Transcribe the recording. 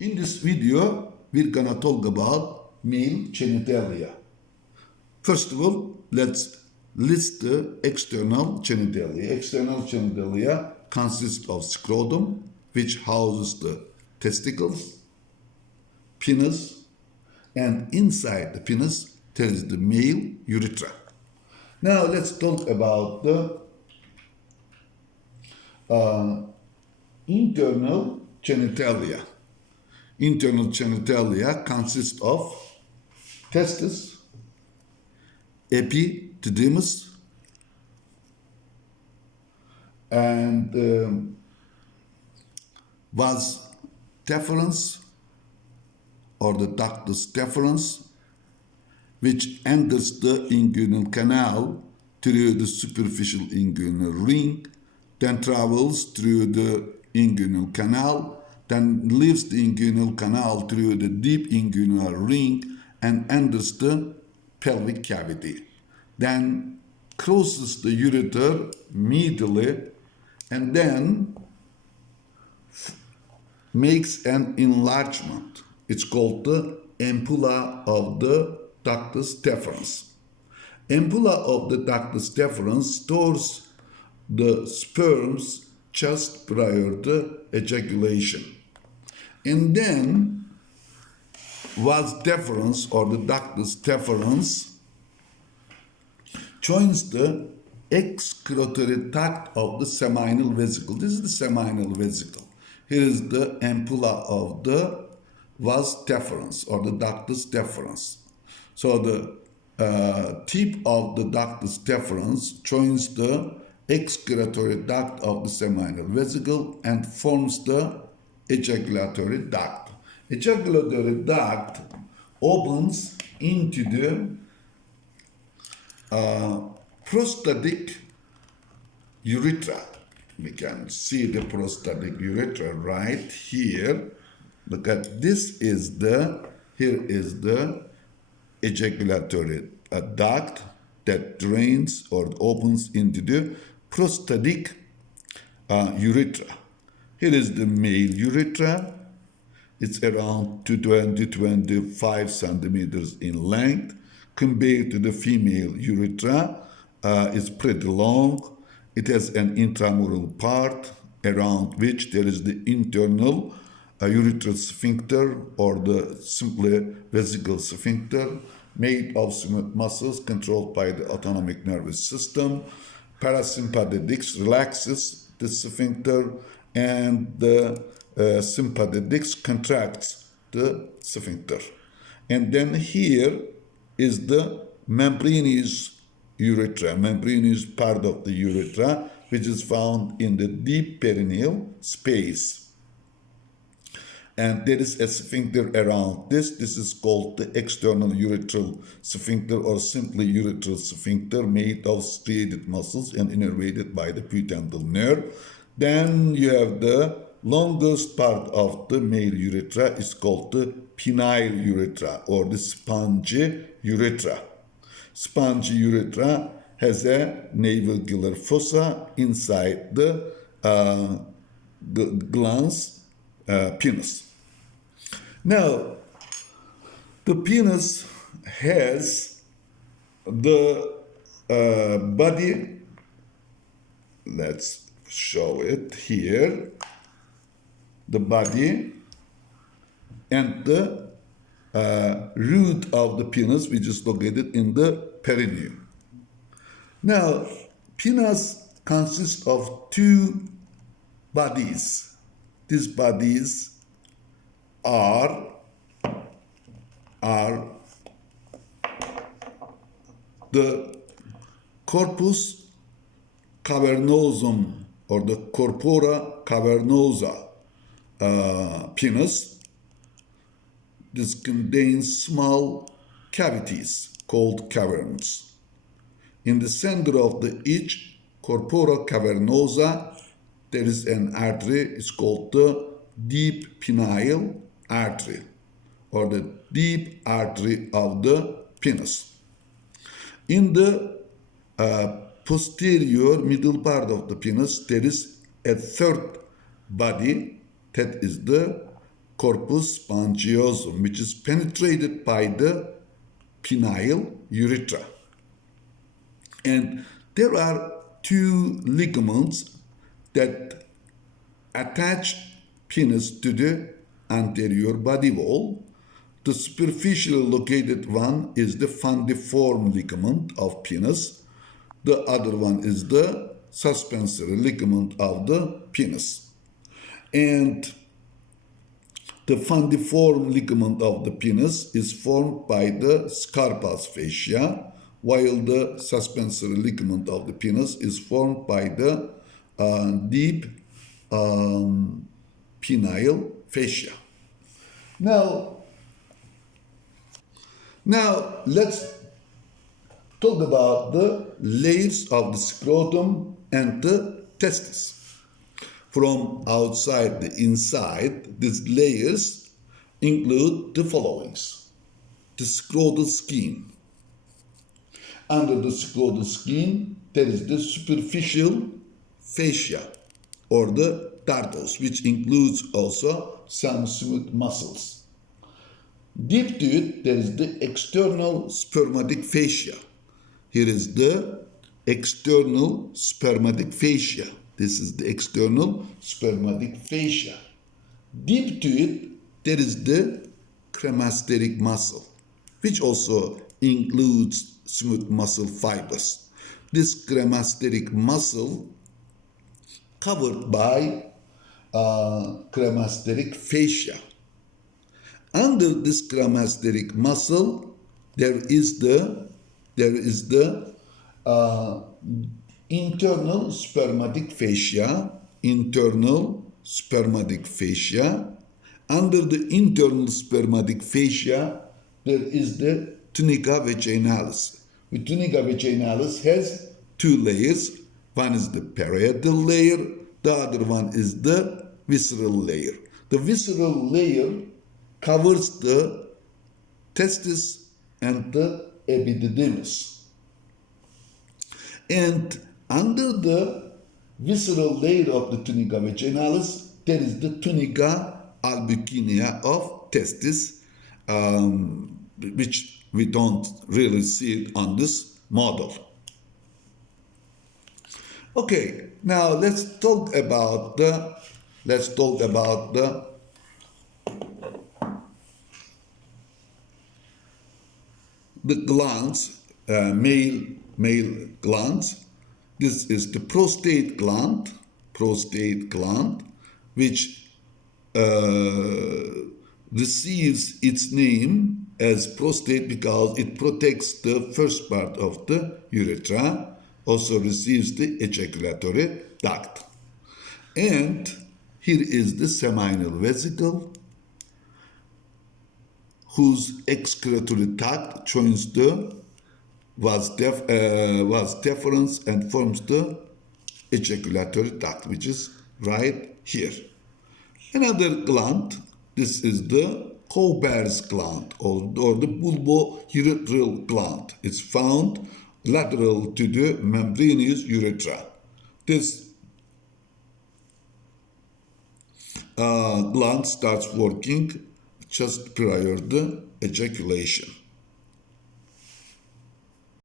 In this video, we're gonna talk about male genitalia. First of all, let's list the external genitalia. External genitalia consists of scrotum, which houses the testicles, penis, and inside the penis there is the male urethra. Now let's talk about the internal genitalia. Internal genitalia consist of testis, epididymis, and vas deferens or the ductus deferens, which enters the inguinal canal through the superficial inguinal ring, then travels through the inguinal canal, then leaves the inguinal canal through the deep inguinal ring and enters the pelvic cavity. Then crosses the ureter medially and then makes an enlargement. It's called the ampulla of the ductus deferens. Ampulla of the ductus deferens stores the sperms just prior to ejaculation. And then vas deferens or the ductus deferens joins the excretory duct of the seminal vesicle. This is the seminal vesicle. Here is the ampulla of the vas deferens or the ductus deferens. So the tip of the ductus deferens joins the excretory duct of the seminal vesicle and forms the ejaculatory duct. Ejaculatory duct opens into the prostatic urethra. We can see the prostatic urethra right here. Look at this is here is the ejaculatory duct that drains or opens into the prostatic urethra. Here is the male urethra. It's around 20-25 centimeters in length. Compared to the female urethra, it's pretty long. It has an intramural part around which there is the internal urethral sphincter or the simply vesical sphincter made of smooth muscles controlled by the autonomic nervous system. Parasympathetics relaxes the sphincter and the sympathetics contracts the sphincter. And then here is the membranous urethra. Membranous part of the urethra which is found in the deep perineal space. And there is a sphincter around this. This is called the external urethral sphincter or simply urethral sphincter made of striated muscles and innervated by the pudendal nerve. Then you have the longest part of the male urethra is called the penile urethra or the spongy urethra. Spongy urethra has a navicular fossa inside the glans penis. Now, the penis has the body, let's show it here, the body and the root of the penis which is located in the perineum. Now, penis consists of two bodies. These bodies are the corpus cavernosum or the corpora cavernosa penis. This contains small cavities called caverns. In the center of each corpora cavernosa, there is an artery. It's called the deep penile artery or the deep artery of the penis. In the posterior middle part of the penis, there is a third body that is the corpus spongiosum, which is penetrated by the penile urethra. And there are two ligaments that attach penis to the anterior body wall. The superficially located one is the fundiform ligament of penis. The other one is the suspensory ligament of the penis. And the fundiform ligament of the penis is formed by the scarpus fascia, while the suspensory ligament of the penis is formed by the deep penile fascia. Now let's talk about the layers of the scrotum and the testis. From outside to inside, these layers include the followings. The scrotal skin. Under the scrotal skin, there is the superficial fascia or the ductus, which includes also some smooth muscles. Deep to it, there is the external spermatic fascia. Here is the external spermatic fascia. This is the external spermatic fascia. Deep to it, there is the cremasteric muscle, which also includes smooth muscle fibers. This cremasteric muscle covered by cremasteric fascia. Under this cremasteric muscle, there is the internal spermatic fascia. Under the internal spermatic fascia, there is the tunica vaginalis. The tunica vaginalis has two layers. One is the parietal layer, the other one is the visceral layer. The visceral layer covers the testis and the epididymis. And under the visceral layer of the tunica vaginalis, there is the tunica albuginea of testis, which we don't really see it on this model. Okay, now let's talk about the glands, male glands. This is the prostate gland, which receives its name as prostate because it protects the first part of the urethra, also receives the ejaculatory duct. And here is the seminal vesicle, whose excretory duct joins the vas deferens and forms the ejaculatory duct, which is right here. Another gland, this is the Cowper's gland or the bulbourethral gland. It's found lateral to the membranous urethra. This gland starts working just prior to ejaculation.